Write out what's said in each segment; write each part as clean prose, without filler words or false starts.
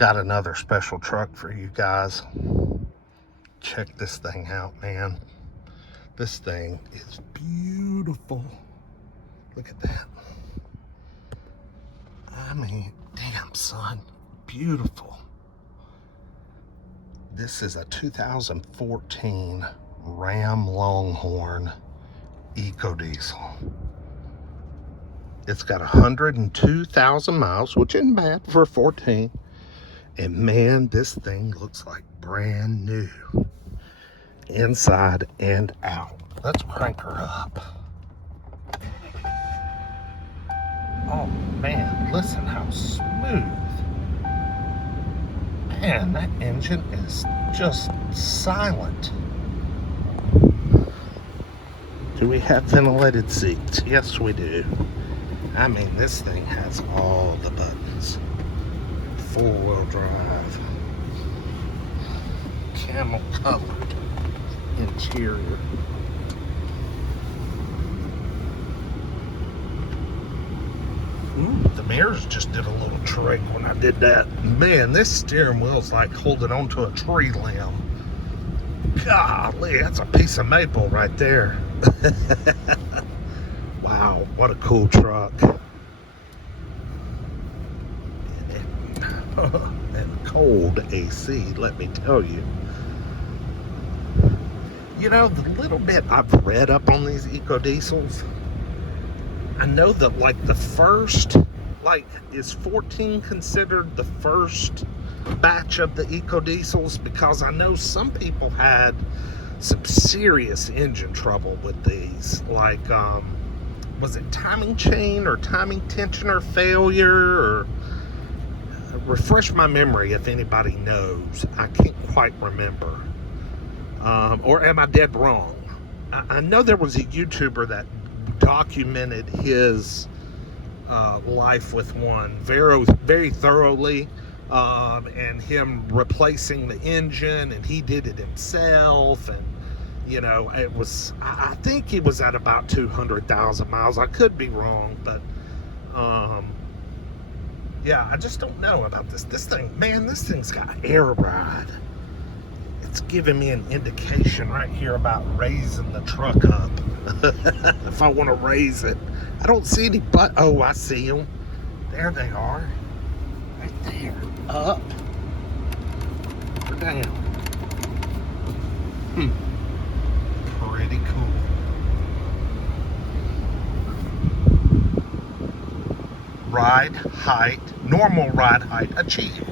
Got another special truck for you guys. Check this thing out, man. This thing is beautiful. Look at that. I mean, damn, son. Beautiful. This is a 2014 Ram Longhorn EcoDiesel. It's got 102,000 miles, which isn't bad for a 14. And man, this thing looks like brand new. Inside and out. Let's crank her up. Oh man, listen how smooth. Man, that engine is just silent. Do we have ventilated seats? Yes, we do. I mean, this thing has all the buttons. Four-wheel drive. Camel colored interior. Ooh, the mirrors just did a little trick when I did that. Man, this steering wheel is like holding onto a tree limb. Golly, that's a piece of maple right there. Wow, what a cool truck. And cold AC, let me tell you. You know, the little bit I've read up on these EcoDiesels, I know that like the first, like, is 14 considered the first batch of the EcoDiesels? Because I know some people had some serious engine trouble with these. Like, was it timing chain or timing tensioner failure? Or refresh my memory if anybody knows. I can't quite remember. Or am I dead wrong? I know there was a YouTuber that documented his life with one very thoroughly, and him replacing the engine, and he did it himself, and you know, it was, I think he was at about 200,000 miles. I could be wrong, but yeah, I just don't know about this thing. Man, this thing's got air ride. It's giving me an indication right here about raising the truck up. If I want to raise it. I don't see any oh, I see them. There they are. Right there. Up. Or down. Pretty cool. Ride height, normal ride height achieved.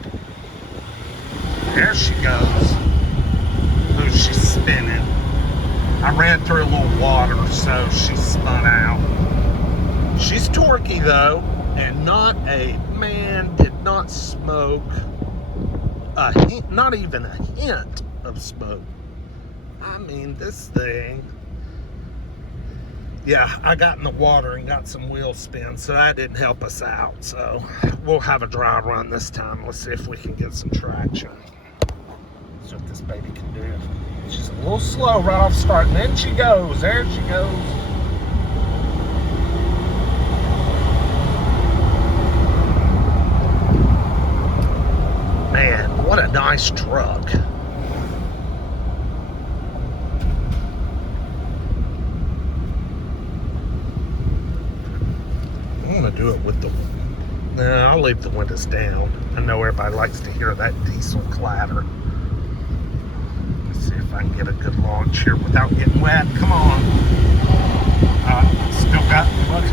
There she goes. Oh, she's spinning. I ran through a little water, so she spun out. She's torquey though, and did not smoke not even a hint of smoke. I mean, this thing, yeah, I got in the water and got some wheel spin, so that didn't help us out. So we'll have a dry run this time. Let's see if we can get some traction. That's what this baby can do. She's a little slow right off start, and then she goes. There she goes. Man, what a nice truck. I'm gonna do it with the, nah, I'll leave the windows down. I know everybody likes to hear that diesel clatter. Let's see if I can get a good launch here without getting wet. Come on. Still got, look.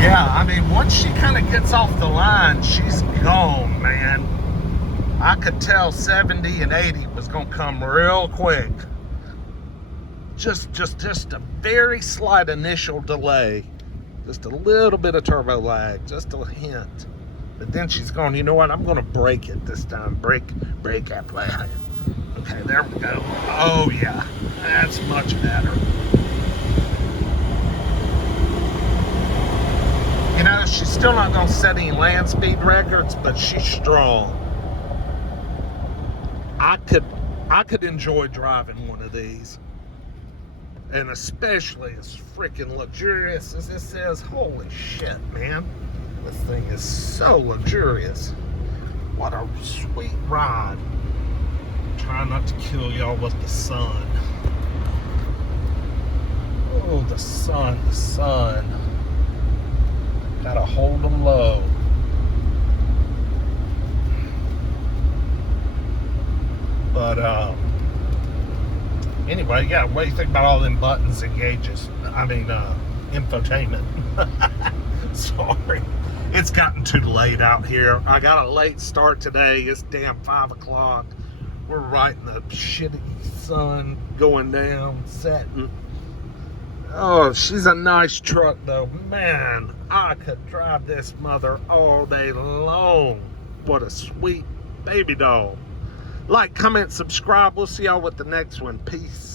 Yeah, I mean, once she kind of gets off the line, she's gone, man. I could tell 70 and 80 was gonna come real quick. Just a very slight initial delay. Just a little bit of turbo lag, just a hint. But then she's gone, you know what, I'm gonna brake it this time. Brake that lag. Okay, there we go. Oh yeah, that's much better. You know, she's still not gonna set any land speed records, but she's strong. I could enjoy driving one of these. And especially as freaking luxurious as this is. Holy shit, man. This thing is so luxurious. What a sweet ride. Try not to kill y'all with the sun. Oh, the sun, the sun. Gotta hold them low. But, anyway, yeah, what do you think about all them buttons and gauges? I mean, infotainment. Sorry. It's gotten too late out here. I got a late start today. It's damn 5 o'clock. We're right in the shitty sun going down, setting. Oh, she's a nice truck, though. Man, I could drive this mother all day long. What a sweet baby doll. Like, comment, subscribe. We'll see y'all with the next one. Peace.